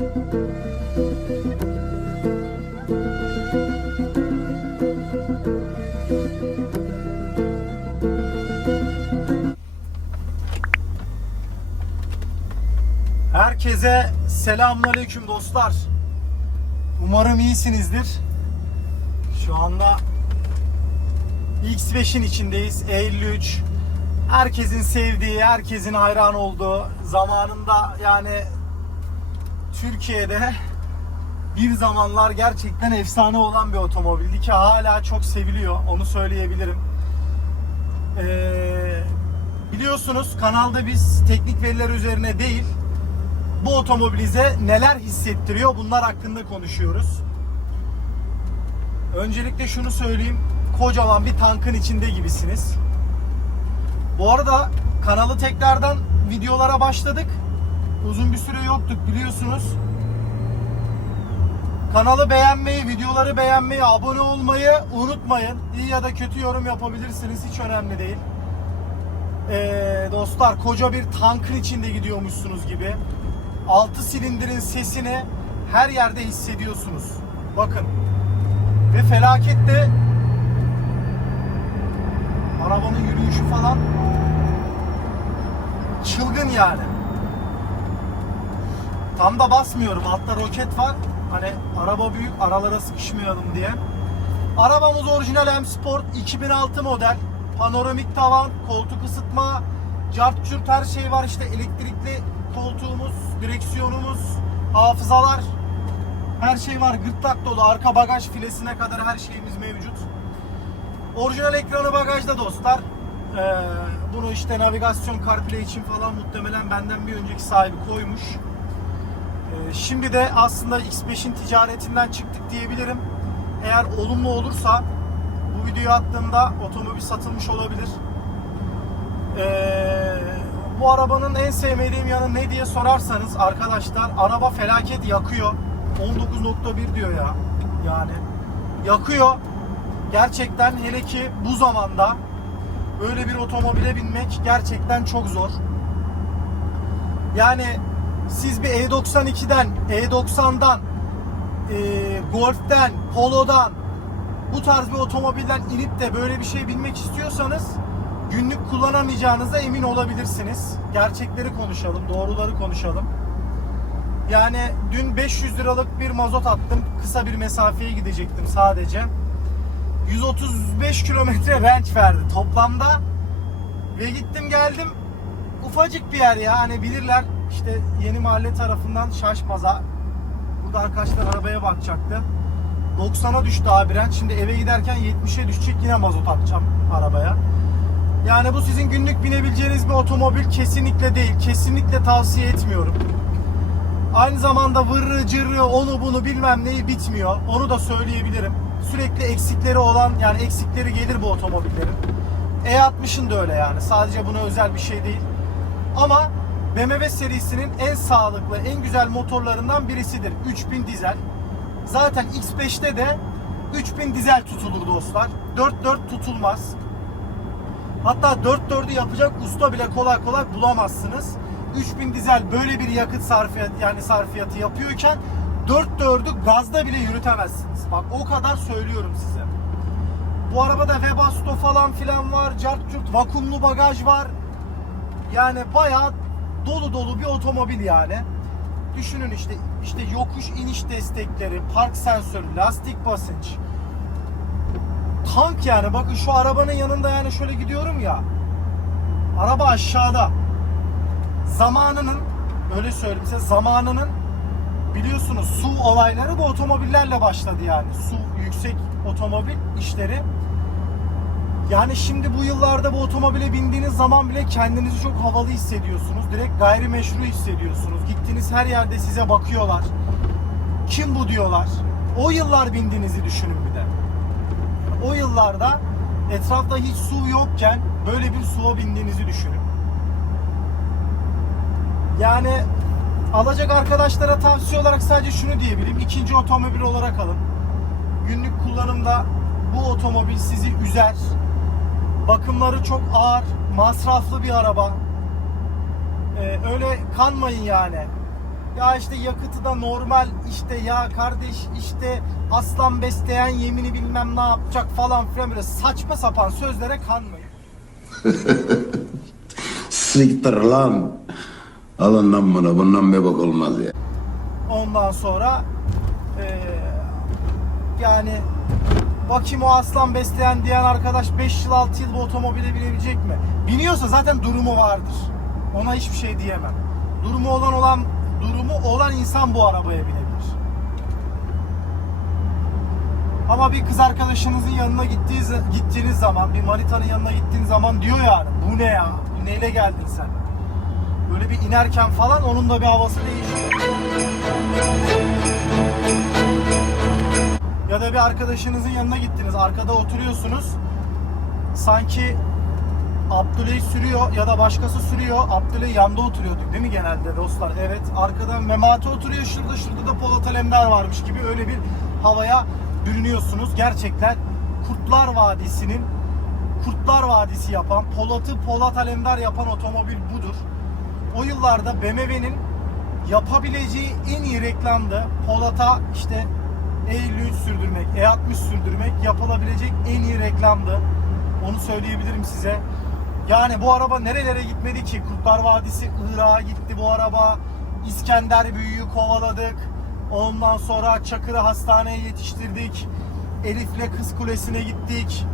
Herkese selamünaleyküm dostlar. Umarım iyisinizdir. Şu anda X5'in içindeyiz. 53. Herkesin sevdiği, herkesin hayran olduğu zamanında yani Türkiye'de bir zamanlar gerçekten efsane olan bir otomobildi ki hala çok seviliyor. Onu söyleyebilirim. Ee, biliyorsunuz kanalda biz teknik veriler üzerine değil bu otomobilize neler hissettiriyor bunlar hakkında konuşuyoruz. Öncelikle şunu söyleyeyim. Kocaman bir tankın içinde gibisiniz. Bu arada kanalı tekrardan videolara başladık. Uzun bir süre yoktuk biliyorsunuz. Kanalı beğenmeyi, videoları beğenmeyi, abone olmayı unutmayın. İyi ya da kötü yorum yapabilirsiniz. Hiç önemli değil. Ee, dostlar koca bir tankın içinde gidiyormuşsunuz gibi. 6 silindirin sesini her yerde hissediyorsunuz. Bakın. Ve felaket de arabanın yürüyüşü falan çılgın yani. Tam da basmıyorum. Altta roket var. Hani araba büyük aralara sıkışmayalım diye. Arabamız orijinal M Sport 2006 model. Panoramik tavan, koltuk ısıtma, cart curt her şey var işte elektrikli koltuğumuz, direksiyonumuz, hafızalar her şey var. Gırtlak dolu, arka bagaj filesine kadar her şeyimiz mevcut. Orijinal ekranı bagajda dostlar. Ee, bunu işte navigasyon CarPlay için falan muhtemelen benden bir önceki sahibi koymuş. Ee, şimdi de aslında X5'in ticaretinden çıktık diyebilirim. Eğer olumlu olursa bu videoyu attığımda otomobil satılmış olabilir. Ee, bu arabanın en sevmediğim yanı ne diye sorarsanız arkadaşlar araba felaket yakıyor. 19.1 diyor ya. Yani yakıyor. Gerçekten hele ki bu zamanda böyle bir otomobile binmek gerçekten çok zor. Yani siz bir E92'den, E90'dan, e, Golf'ten, Polo'dan bu tarz bir otomobilden inip de böyle bir şey binmek istiyorsanız günlük kullanamayacağınıza emin olabilirsiniz. Gerçekleri konuşalım, doğruları konuşalım. Yani dün 500 liralık bir mazot attım. Kısa bir mesafeye gidecektim sadece. 135 kilometre range verdi toplamda. Ve gittim geldim. Ufacık bir yer ya hani bilirler. İşte yeni mahalle tarafından Şaşmaza. Burada arkadaşlar arabaya bakacaktı. 90'a düştü abi range. Şimdi eve giderken 70'e düşecek yine mazot atacağım arabaya. Yani bu sizin günlük binebileceğiniz bir otomobil kesinlikle değil. Kesinlikle tavsiye etmiyorum. Aynı zamanda vırrı cırrı onu bunu bilmem neyi bitmiyor. Onu da söyleyebilirim. Sürekli eksikleri olan yani eksikleri gelir bu otomobillerin. E60'ın da öyle yani. Sadece buna özel bir şey değil. Ama BMW serisinin en sağlıklı, en güzel motorlarından birisidir. 3000 dizel. Zaten X5'te de 3000 dizel tutulur dostlar. 4.4 tutulmaz. Hatta 4.4'ü yapacak usta bile kolay kolay bulamazsınız. 3000 dizel böyle bir yakıt sarfiyatı yani sarfiyatı yapıyorken 4.4'ü gazda bile yürütemezsiniz. Bak o kadar söylüyorum size. Bu arabada Webasto falan filan var. Cart vakumlu bagaj var. Yani bayağı dolu dolu bir otomobil yani. Düşünün işte işte yokuş iniş destekleri, park sensörü, lastik basınç. Tank yani bakın şu arabanın yanında yani şöyle gidiyorum ya. Araba aşağıda. Zamanının öyle söyleyeyim size zamanının biliyorsunuz su olayları bu otomobillerle başladı yani. Su yüksek otomobil işleri. Yani şimdi bu yıllarda bu otomobile bindiğiniz zaman bile kendinizi çok havalı hissediyorsunuz. Direkt gayrimeşru hissediyorsunuz. Gittiğiniz her yerde size bakıyorlar. Kim bu diyorlar. O yıllar bindiğinizi düşünün bir de. O yıllarda etrafta hiç su yokken böyle bir suya bindiğinizi düşünün. Yani alacak arkadaşlara tavsiye olarak sadece şunu diyebilirim. İkinci otomobil olarak alın. Günlük kullanımda bu otomobil sizi üzer. Bakımları çok ağır, masraflı bir araba. Ee, öyle kanmayın yani. Ya işte yakıtı da normal işte ya kardeş işte aslan besleyen yemini bilmem ne yapacak falan filan böyle saçma sapan sözlere kanmayın. Siktir lan. Alın lan bunu. Bundan bir bak olmaz ya. Ondan sonra eee, yani bakayım o aslan besleyen diyen arkadaş 5 yıl 6 yıl bu otomobile binebilecek mi? Biniyorsa zaten durumu vardır. Ona hiçbir şey diyemem. Durumu olan olan durumu olan insan bu arabaya binebilir. Ama bir kız arkadaşınızın yanına gittiği, gittiğiniz zaman, bir manitanın yanına gittiğiniz zaman diyor yani bu ne ya? Bu neyle geldin sen? Böyle bir inerken falan onun da bir havası değişiyor. Ya da bir arkadaşınızın yanına gittiniz, arkada oturuyorsunuz. Sanki Abdüley sürüyor ya da başkası sürüyor. Abdüley yanda oturuyorduk değil mi genelde dostlar? Evet. Arkadan Memati oturuyor. Şurada şurada da Polat Alemdar varmış gibi öyle bir havaya bürünüyorsunuz. Gerçekten Kurtlar Vadisi'nin Kurtlar Vadisi yapan, Polat'ı Polat Alemdar yapan otomobil budur. O yıllarda BMW'nin yapabileceği en iyi reklamdı. Polat'a işte E53 sürdürmek, E60 sürdürmek yapılabilecek en iyi reklamdı. Onu söyleyebilirim size. Yani bu araba nerelere gitmedi ki? Kurtlar Vadisi Irak'a gitti bu araba. İskender Büyü'yü kovaladık. Ondan sonra Çakır'ı hastaneye yetiştirdik. Elif'le Kız Kulesi'ne gittik.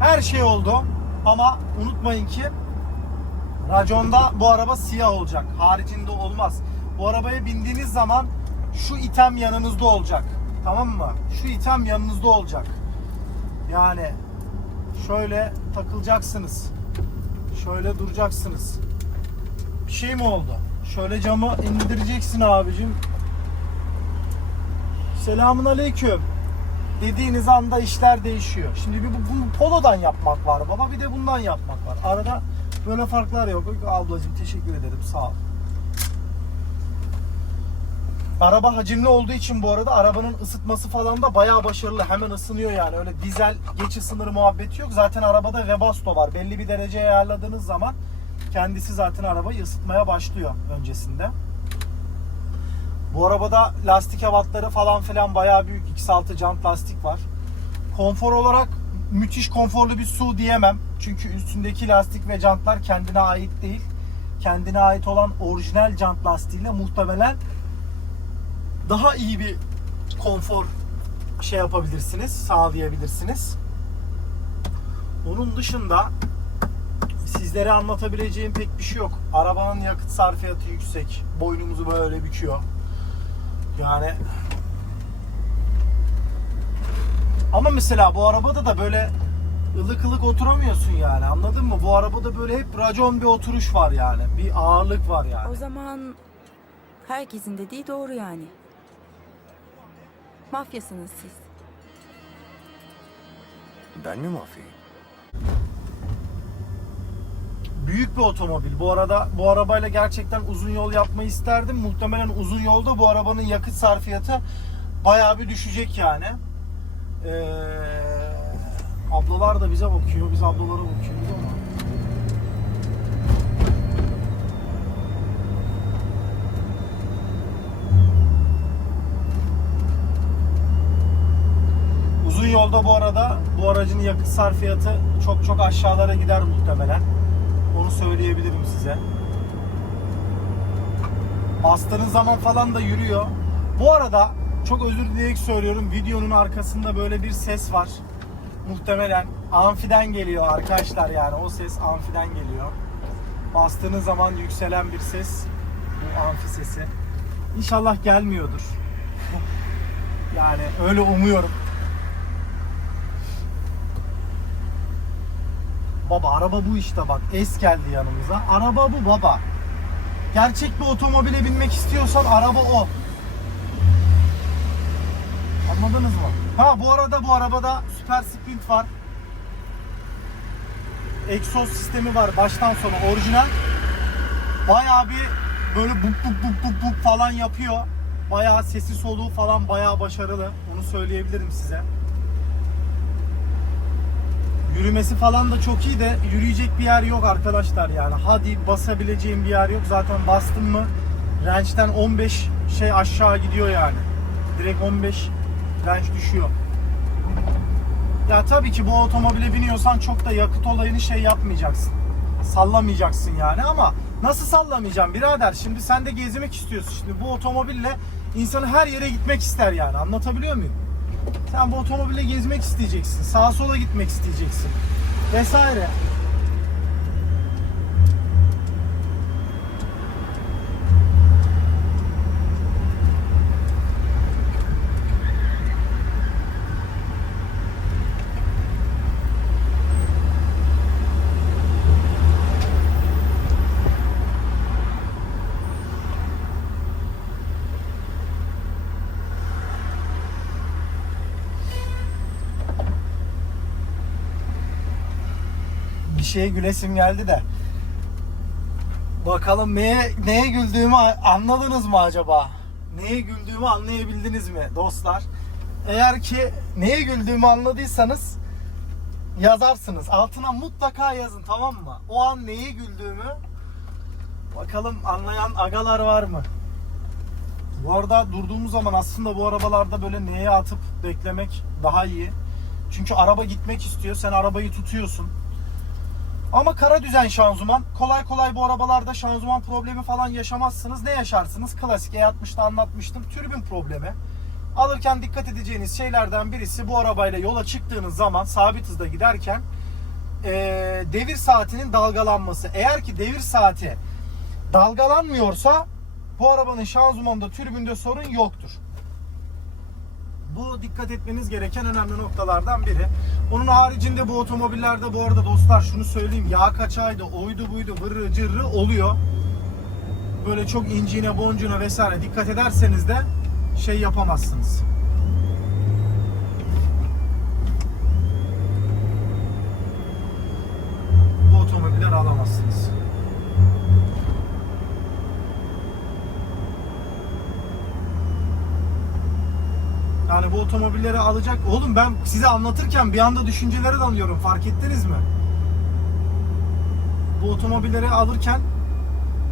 Her şey oldu. Ama unutmayın ki Raconda bu araba siyah olacak. Haricinde olmaz. Bu arabaya bindiğiniz zaman şu item yanınızda olacak. Tamam mı? Şu item yanınızda olacak. Yani şöyle takılacaksınız. Şöyle duracaksınız. Bir şey mi oldu? Şöyle camı indireceksin abicim. Selamun aleyküm. Dediğiniz anda işler değişiyor. Şimdi bir bu, bu polodan yapmak var baba bir de bundan yapmak var. Arada böyle farklar yok. Ablacığım teşekkür ederim sağ ol. Araba hacimli olduğu için bu arada arabanın ısıtması falan da bayağı başarılı. Hemen ısınıyor yani. Öyle dizel geç ısınır muhabbeti yok. Zaten arabada Webasto var. Belli bir dereceye ayarladığınız zaman kendisi zaten arabayı ısıtmaya başlıyor öncesinde. Bu arabada lastik ebatları falan filan bayağı büyük. X6 jant lastik var. Konfor olarak müthiş konforlu bir su diyemem. Çünkü üstündeki lastik ve jantlar kendine ait değil. Kendine ait olan orijinal jant lastiğiyle muhtemelen daha iyi bir konfor şey yapabilirsiniz, sağlayabilirsiniz. Onun dışında sizlere anlatabileceğim pek bir şey yok. Arabanın yakıt sarfiyatı yüksek. Boynumuzu böyle büküyor. Yani ama mesela bu arabada da böyle ılık ılık oturamıyorsun yani anladın mı? Bu arabada böyle hep racon bir oturuş var yani. Bir ağırlık var yani. O zaman herkesin dediği doğru yani. Mafyasınız siz. Ben mi mafyayım? Büyük bir otomobil. Bu arada bu arabayla gerçekten uzun yol yapmayı isterdim. Muhtemelen uzun yolda bu arabanın yakıt sarfiyatı bayağı bir düşecek yani. Ee, ablalar da bize bakıyor. Biz ablalara bakıyoruz ama. Uzun yolda bu arada bu aracın yakıt sarfiyatı çok çok aşağılara gider muhtemelen. Onu söyleyebilirim size. Bastığınız zaman falan da yürüyor. Bu arada çok özür dileyerek söylüyorum. Videonun arkasında böyle bir ses var. Muhtemelen amfiden geliyor arkadaşlar yani. O ses amfiden geliyor. Bastığınız zaman yükselen bir ses. Bu amfi sesi. İnşallah gelmiyordur. yani öyle umuyorum. Baba araba bu işte bak. Es geldi yanımıza. Araba bu baba. Gerçek bir otomobile binmek istiyorsan araba o. Anladınız mı? Ha bu arada bu arabada Super Sprint var. Egzoz sistemi var baştan sona orijinal. Bayağı bir böyle buk buk buk buk buk falan yapıyor. Bayağı sesi soluğu falan bayağı başarılı. Onu söyleyebilirim size. Yürümesi falan da çok iyi de yürüyecek bir yer yok arkadaşlar yani. Hadi basabileceğim bir yer yok. Zaten bastım mı range'den 15 şey aşağı gidiyor yani. Direkt 15 range düşüyor. Ya tabii ki bu otomobile biniyorsan çok da yakıt olayını şey yapmayacaksın. Sallamayacaksın yani ama nasıl sallamayacaksın birader? Şimdi sen de gezmek istiyorsun. Şimdi bu otomobille insanı her yere gitmek ister yani. Anlatabiliyor muyum? Sen bu otomobille gezmek isteyeceksin. Sağa sola gitmek isteyeceksin. Vesaire. Şeye gülesim geldi de. Bakalım neye, neye güldüğümü anladınız mı acaba? Neye güldüğümü anlayabildiniz mi dostlar? Eğer ki neye güldüğümü anladıysanız yazarsınız. Altına mutlaka yazın tamam mı? O an neye güldüğümü bakalım anlayan agalar var mı? Bu arada durduğumuz zaman aslında bu arabalarda böyle neye atıp beklemek daha iyi. Çünkü araba gitmek istiyor. Sen arabayı tutuyorsun. Ama kara düzen şanzıman. Kolay kolay bu arabalarda şanzıman problemi falan yaşamazsınız. Ne yaşarsınız? Klasik E60'da anlatmıştım. Türbin problemi. Alırken dikkat edeceğiniz şeylerden birisi bu arabayla yola çıktığınız zaman sabit hızda giderken eee, devir saatinin dalgalanması. Eğer ki devir saati dalgalanmıyorsa bu arabanın şanzımanında türbünde sorun yoktur. Bu dikkat etmeniz gereken önemli noktalardan biri. Onun haricinde bu otomobillerde bu arada dostlar şunu söyleyeyim. Yağ kaçağıydı, oydu buydu, vırrı cırrı oluyor. Böyle çok inciğine, boncuğuna vesaire dikkat ederseniz de şey yapamazsınız. Bu otomobilleri alamazsınız. Yani bu otomobilleri alacak. Oğlum ben size anlatırken bir anda düşüncelere dalıyorum. Fark ettiniz mi? Bu otomobilleri alırken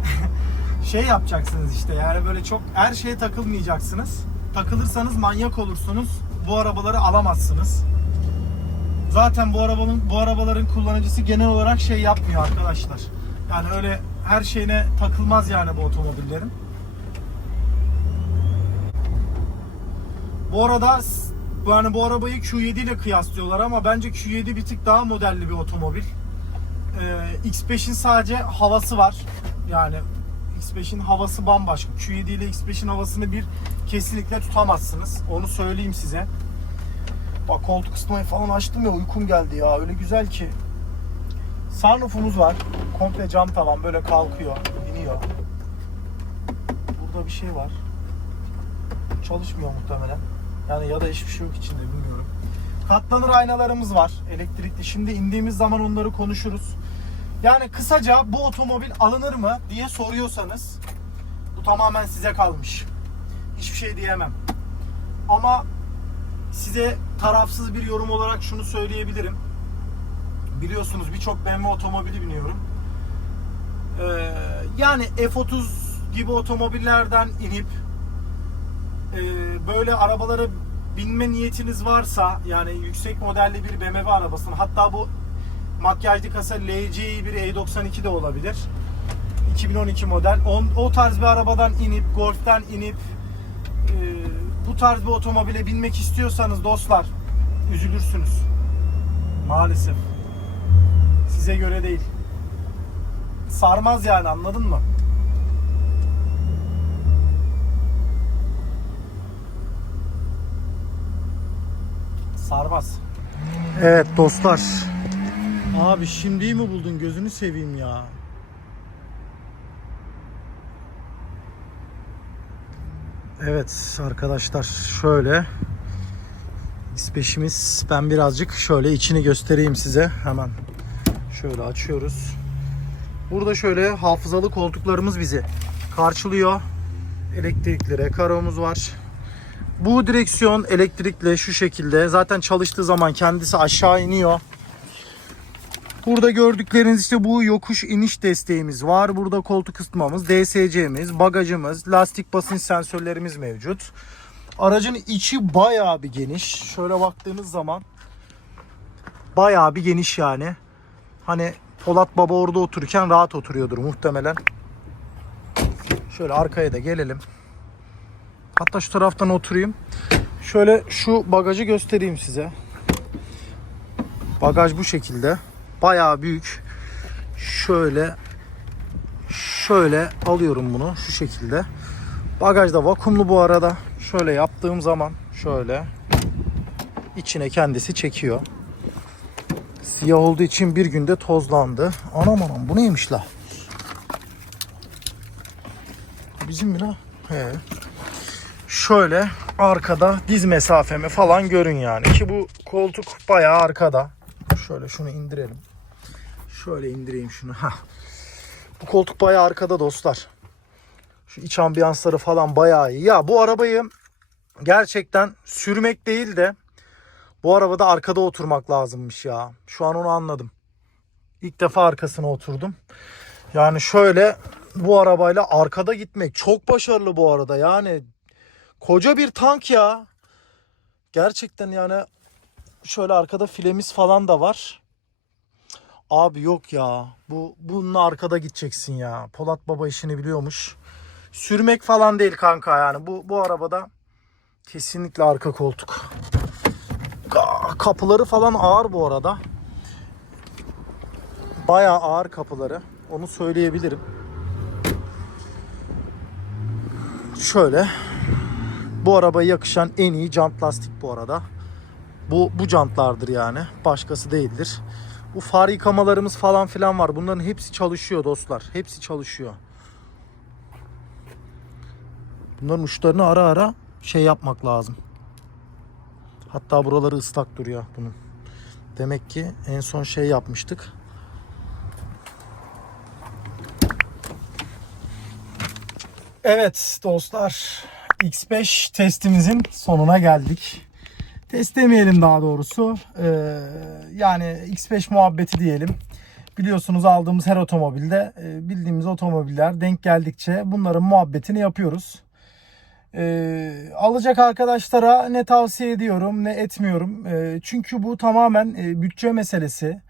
şey yapacaksınız işte. Yani böyle çok her şeye takılmayacaksınız. Takılırsanız manyak olursunuz. Bu arabaları alamazsınız. Zaten bu arabanın bu arabaların kullanıcısı genel olarak şey yapmıyor arkadaşlar. Yani öyle her şeyine takılmaz yani bu otomobillerin. Bu arada yani bu arabayı Q7 ile kıyaslıyorlar ama bence Q7 bir tık daha modelli bir otomobil. Ee, X5'in sadece havası var. Yani X5'in havası bambaşka. Q7 ile X5'in havasını bir kesinlikle tutamazsınız. Onu söyleyeyim size. Bak koltuk ısıtmayı falan açtım ya uykum geldi ya. Öyle güzel ki. Sunroof'umuz var. Komple cam tavan böyle kalkıyor, iniyor. Burada bir şey var çalışmıyor muhtemelen. Yani ya da hiçbir şey yok içinde bilmiyorum. Katlanır aynalarımız var elektrikli. Şimdi indiğimiz zaman onları konuşuruz. Yani kısaca bu otomobil alınır mı diye soruyorsanız bu tamamen size kalmış. Hiçbir şey diyemem. Ama size tarafsız bir yorum olarak şunu söyleyebilirim. Biliyorsunuz birçok BMW otomobili biniyorum. Ee, yani F30 gibi otomobillerden inip böyle arabalara binme niyetiniz varsa yani yüksek modelli bir BMW arabasını hatta bu makyajlı kasa LCI bir E92 de olabilir. 2012 model. On, o tarz bir arabadan inip, Golf'ten inip e, bu tarz bir otomobile binmek istiyorsanız dostlar üzülürsünüz. Maalesef. Size göre değil. Sarmaz yani anladın mı? Sarmaz. Evet dostlar. Abi şimdi mi buldun? Gözünü seveyim ya. Evet arkadaşlar şöyle. X5'imiz ben birazcık şöyle içini göstereyim size. Hemen şöyle açıyoruz. Burada şöyle hafızalı koltuklarımız bizi karşılıyor. Elektrikli rekaromuz var bu direksiyon elektrikli şu şekilde zaten çalıştığı zaman kendisi aşağı iniyor Burada gördükleriniz işte bu yokuş iniş desteğimiz var. Burada koltuk ısıtmamız, DSC'miz, bagajımız, lastik basınç sensörlerimiz mevcut. Aracın içi bayağı bir geniş. Şöyle baktığınız zaman bayağı bir geniş yani. Hani Polat Baba orada otururken rahat oturuyordur muhtemelen. Şöyle arkaya da gelelim. Hatta şu taraftan oturayım. Şöyle şu bagajı göstereyim size. Bagaj bu şekilde. Bayağı büyük. Şöyle şöyle alıyorum bunu şu şekilde. Bagajda vakumlu bu arada. Şöyle yaptığım zaman şöyle içine kendisi çekiyor. Siyah olduğu için bir günde tozlandı. Anam anam bu neymiş la? Bizim mi la? He. Şöyle arkada diz mesafemi falan görün yani. Ki bu koltuk bayağı arkada. Şöyle şunu indirelim. Şöyle indireyim şunu. Heh. Bu koltuk bayağı arkada dostlar. Şu iç ambiyansları falan bayağı iyi. Ya bu arabayı gerçekten sürmek değil de bu arabada arkada oturmak lazımmış ya. Şu an onu anladım. İlk defa arkasına oturdum. Yani şöyle bu arabayla arkada gitmek çok başarılı bu arada. Yani koca bir tank ya. Gerçekten yani şöyle arkada filemiz falan da var. Abi yok ya. Bu bununla arkada gideceksin ya. Polat Baba işini biliyormuş. Sürmek falan değil kanka yani. Bu bu arabada kesinlikle arka koltuk. Ka- Kapıları falan ağır bu arada. Bayağı ağır kapıları. Onu söyleyebilirim. Şöyle. Bu arabaya yakışan en iyi jant lastik bu arada. Bu bu jantlardır yani. Başkası değildir. Bu far yıkamalarımız falan filan var. Bunların hepsi çalışıyor dostlar. Hepsi çalışıyor. Bunların uçlarını ara ara şey yapmak lazım. Hatta buraları ıslak duruyor bunun. Demek ki en son şey yapmıştık. Evet dostlar X5 testimizin sonuna geldik. Test demeyelim daha doğrusu. Ee, yani X5 muhabbeti diyelim. Biliyorsunuz aldığımız her otomobilde e, bildiğimiz otomobiller denk geldikçe bunların muhabbetini yapıyoruz. Ee, alacak arkadaşlara ne tavsiye ediyorum ne etmiyorum. Ee, çünkü bu tamamen e, bütçe meselesi.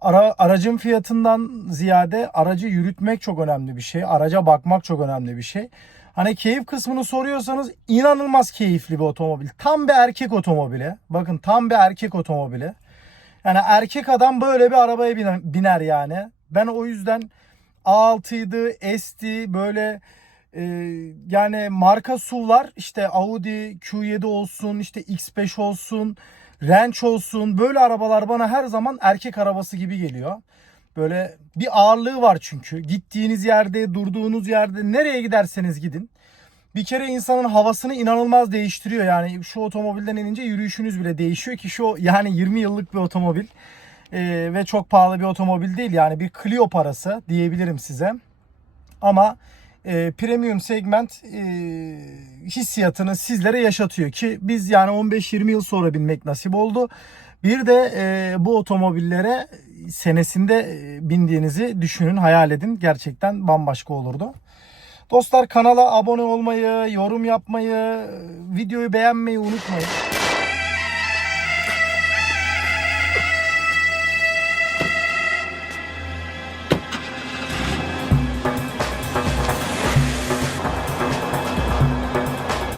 Ara, aracın fiyatından ziyade aracı yürütmek çok önemli bir şey. Araca bakmak çok önemli bir şey. Hani keyif kısmını soruyorsanız inanılmaz keyifli bir otomobil. Tam bir erkek otomobili. Bakın tam bir erkek otomobili. Yani erkek adam böyle bir arabaya biner, yani. Ben o yüzden A6'ydı, S'ti böyle e, yani marka SUV'lar işte Audi Q7 olsun, işte X5 olsun, Range olsun böyle arabalar bana her zaman erkek arabası gibi geliyor. Böyle bir ağırlığı var çünkü. Gittiğiniz yerde, durduğunuz yerde, nereye giderseniz gidin. Bir kere insanın havasını inanılmaz değiştiriyor. Yani şu otomobilden inince yürüyüşünüz bile değişiyor ki şu yani 20 yıllık bir otomobil. Ee, ve çok pahalı bir otomobil değil. Yani bir Clio parası diyebilirim size. Ama e, premium segment e, hissiyatını sizlere yaşatıyor ki biz yani 15-20 yıl sonra binmek nasip oldu. Bir de e, bu otomobillere senesinde e, bindiğinizi düşünün, hayal edin. Gerçekten bambaşka olurdu. Dostlar kanala abone olmayı, yorum yapmayı, videoyu beğenmeyi unutmayın.